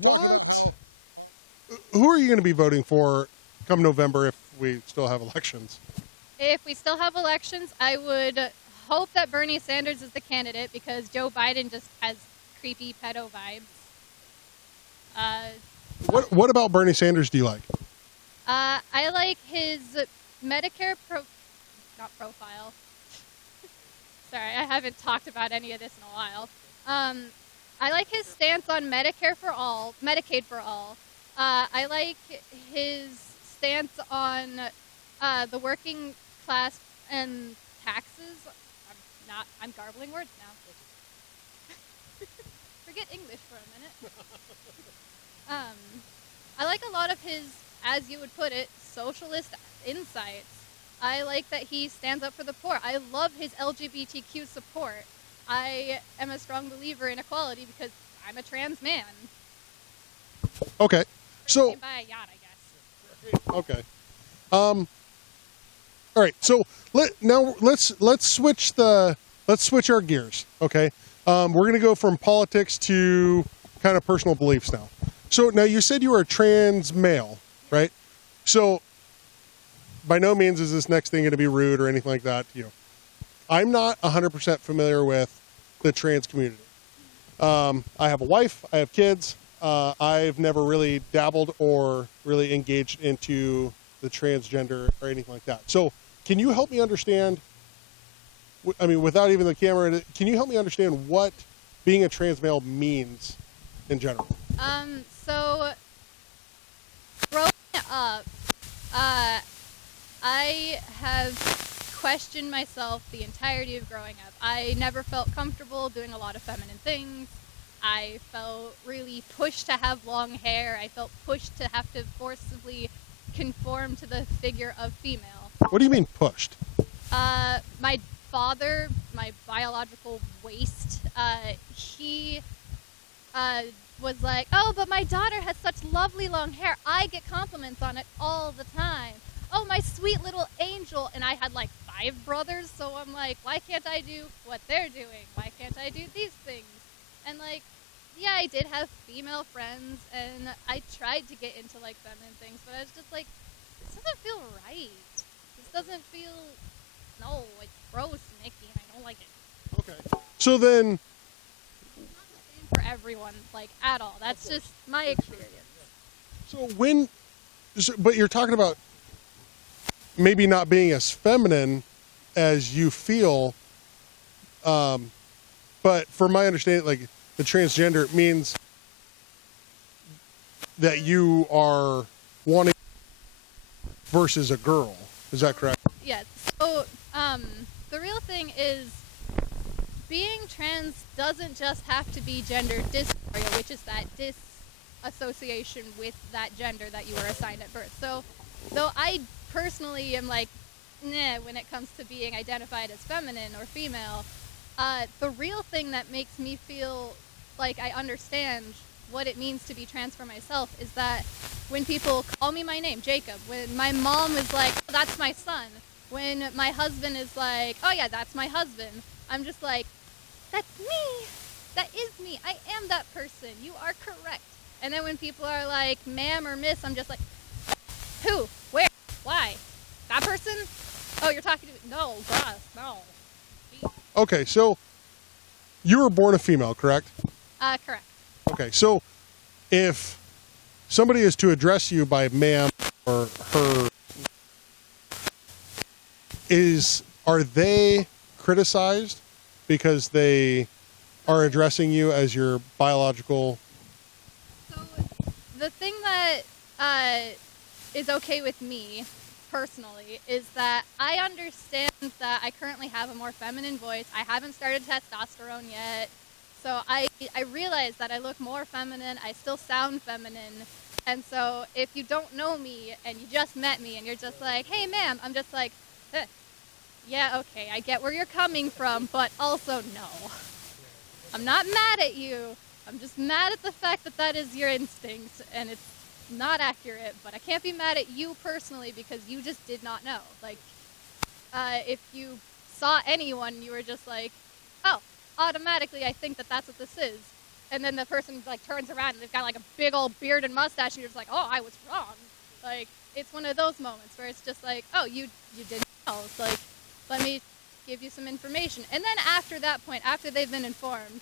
What? Who are you going to be voting for come November if we still have elections? If we still have elections, I would hope that Bernie Sanders is the candidate because Joe Biden just has creepy pedo vibes. What about Bernie Sanders do you like? I like his Medicare not profile. Sorry, I haven't talked about any of this in a while. I like his stance on Medicaid for all. I like his stance on the working class and taxes. I'm garbling words now. Forget English for a minute. I like a lot of his, as you would put it, socialist insights. I like that he stands up for the poor. I love his LGBTQ support. I am a strong believer in equality because I'm a trans man. Okay. So by a yacht, I guess. Okay. All right. So let's switch our gears. Okay. We're going to go from politics to kind of personal beliefs now. So now you said you were a trans male, right? So by no means is this next thing going to be rude or anything like that. I'm not 100% familiar with the trans community. I have a wife. I have kids. I've never really dabbled or really engaged into the transgender or anything like that. So can you help me understand, I mean, without even the camera, can you help me understand what being a trans male means in general? So growing up, I have questioned myself the entirety of growing up. I never felt comfortable doing a lot of feminine things. I felt really pushed to have long hair. I felt pushed to have to forcibly conform to the figure of female. What do you mean pushed? My father, my biological waste, he was like, oh, but my daughter has such lovely long hair. I get compliments on it all the time. Oh, my sweet little angel. And I had like 5 brothers, so I'm like, why can't I do what they're doing? Why can't I do these things? And like, yeah, I did have female friends, and I tried to get into like feminine things, but I was just like, this doesn't feel right. This doesn't feel, no, it's gross and icky, and I don't like it. Okay. So then, it's not the same for everyone, like at all. That's just my experience. So but you're talking about maybe not being as feminine as you feel, but from my understanding, like the transgender means that you are wanting versus a girl. Is that correct? Yes. So the real thing is being trans doesn't just have to be gender dysphoria, which is that disassociation with that gender that you were assigned at birth. So though I personally am like, nah, when it comes to being identified as feminine or female, the real thing that makes me feel like I understand what it means to be trans for myself is that when people call me my name, Jacob, when my mom is like, oh, that's my son, when my husband is like, oh yeah, that's my husband, I'm just like, that's me, that is me, I am that person, you are correct. And then when people are like, ma'am or miss, I'm just like, who, where, why, that person? Oh, you're talking to me? No, gosh, no. Okay, so you were born a female, correct? Correct. Okay, so if somebody is to address you by ma'am or her, are they criticized because they are addressing you as your biological? So the thing that is okay with me personally is that I understand that I currently have a more feminine voice. I haven't started testosterone yet. So I realize that I look more feminine, I still sound feminine, and so if you don't know me and you just met me and you're just like, hey ma'am, I'm just like, yeah, okay, I get where you're coming from, but also no. I'm not mad at you, I'm just mad at the fact that that is your instinct and it's not accurate, but I can't be mad at you personally because you just did not know. Like, if you saw anyone, you were just like, oh, automatically I think that that's what this is. and then the person like turns around and they've got like a big old beard and mustache, and you're just like, oh, I was wrong. Like, it's one of those moments where it's just like, oh, you didn't know. It's like, let me give you some information. And then after that point, after they've been informed,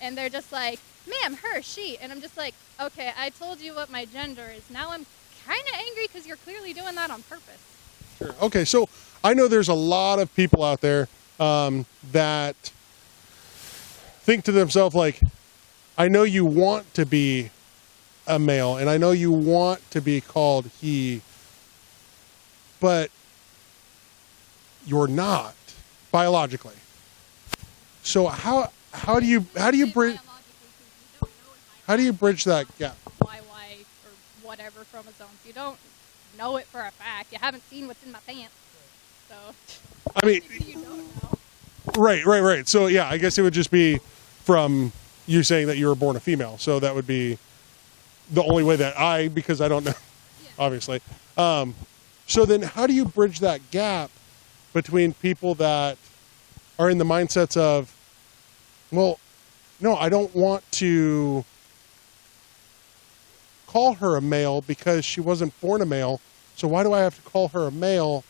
and they're just like, ma'am, her, she, and I'm just like, okay, I told you what my gender is. Now I'm kind of angry because you're clearly doing that on purpose. Sure. Okay, so I know there's a lot of people out there that think to themselves, like, I know you want to be a male, and I know you want to be called he, but you're not biologically. So how do you bridge that gap? YY or whatever chromosomes. You don't know it for a fact. You haven't seen what's in my pants. So I mean, you don't know. Right. So yeah, I guess it would just be from you saying that you were born a female. So that would be the only way that because I don't know, Yeah. obviously. So then how do you bridge that gap between people that are in the mindsets of, well, no, I don't want to call her a male because she wasn't born a male. So why do I have to call her a male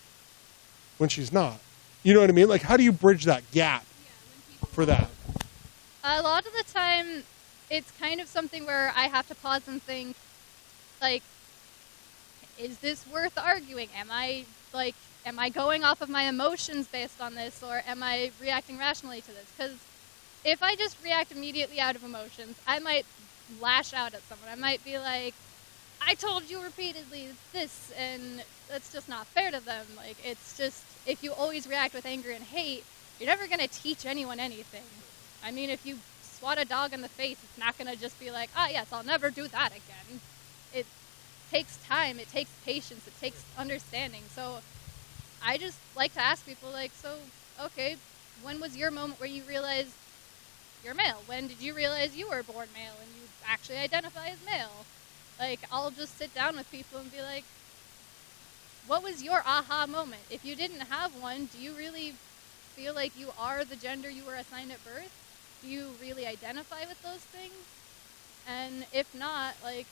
when she's not? You know what I mean? Like, how do you bridge that gap for that? A lot of the time, it's kind of something where I have to pause and think, like, is this worth arguing? Am I going off of my emotions based on this, or am I reacting rationally to this? Because if I just react immediately out of emotions, I might lash out at someone. I might be like, I told you repeatedly this, and that's just not fair to them. Like, it's just, if you always react with anger and hate, you're never going to teach anyone anything. I mean, if you swat a dog in the face, it's not going to just be like, yes, I'll never do that again. It takes time, it takes patience, it takes understanding. So I just like to ask people, like, so, okay, when was your moment where you realized you're male? When did you realize you were born male and you actually identify as male? Like, I'll just sit down with people and be like, what was your aha moment? If you didn't have one, do you really feel like you are the gender you were assigned at birth? Do you really identify with those things? And if not, like,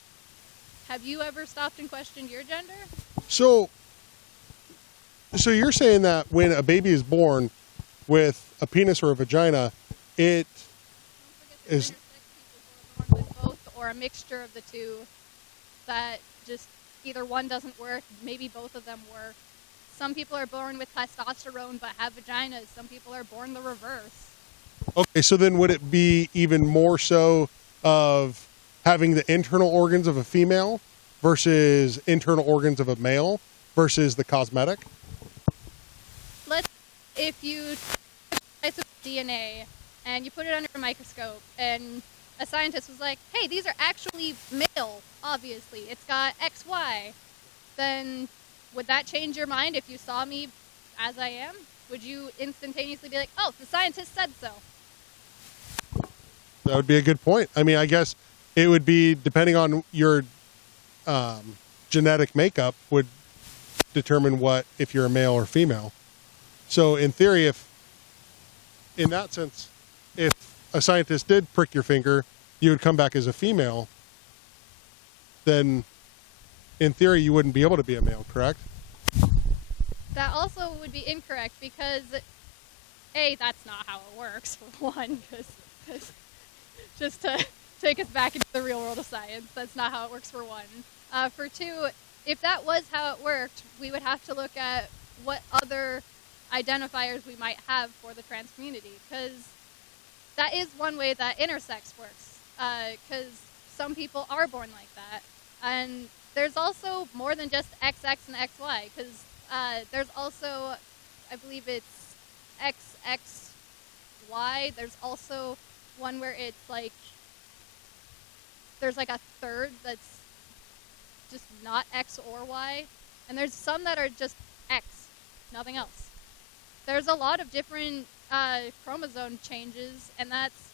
have you ever stopped and questioned your gender? So you're saying that when a baby is born with a penis or a vagina, it is... Intersex people who are born with both or a mixture of the two, that just either one doesn't work, maybe both of them work. Some people are born with testosterone but have vaginas. Some people are born the reverse. Okay, so then would it be even more so of having the internal organs of a female versus internal organs of a male versus the cosmetic? If you take a slice of DNA and you put it under a microscope and a scientist was like, hey, these are actually male, obviously. It's got XY. Then would that change your mind if you saw me as I am? Would you instantaneously be like, oh, the scientist said so? That would be a good point. I mean, I guess it would be, depending on your genetic makeup, would determine if you're a male or female. So in theory, in that sense, if a scientist did prick your finger, you would come back as a female, then in theory you wouldn't be able to be a male, correct? That also would be incorrect because, A, that's not how it works, for one, because just to take us back into the real world of science, that's not how it works, for one. For two, if that was how it worked, we would have to look at what other identifiers we might have for the trans community, because that is one way that intersex works, because some people are born like that. And there's also more than just XX and XY, because there's also, I believe it's XXY. There's also one where it's like, there's like a third that's just not X or Y. And there's some that are just X, nothing else. There's a lot of different chromosome changes, and that's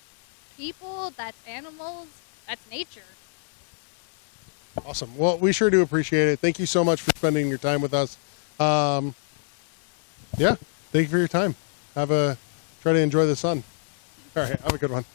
people, that's animals, that's nature. Awesome. Well, we sure do appreciate it. Thank you so much for spending your time with us. Yeah, thank you for your time. Try to enjoy the sun. All right, have a good one.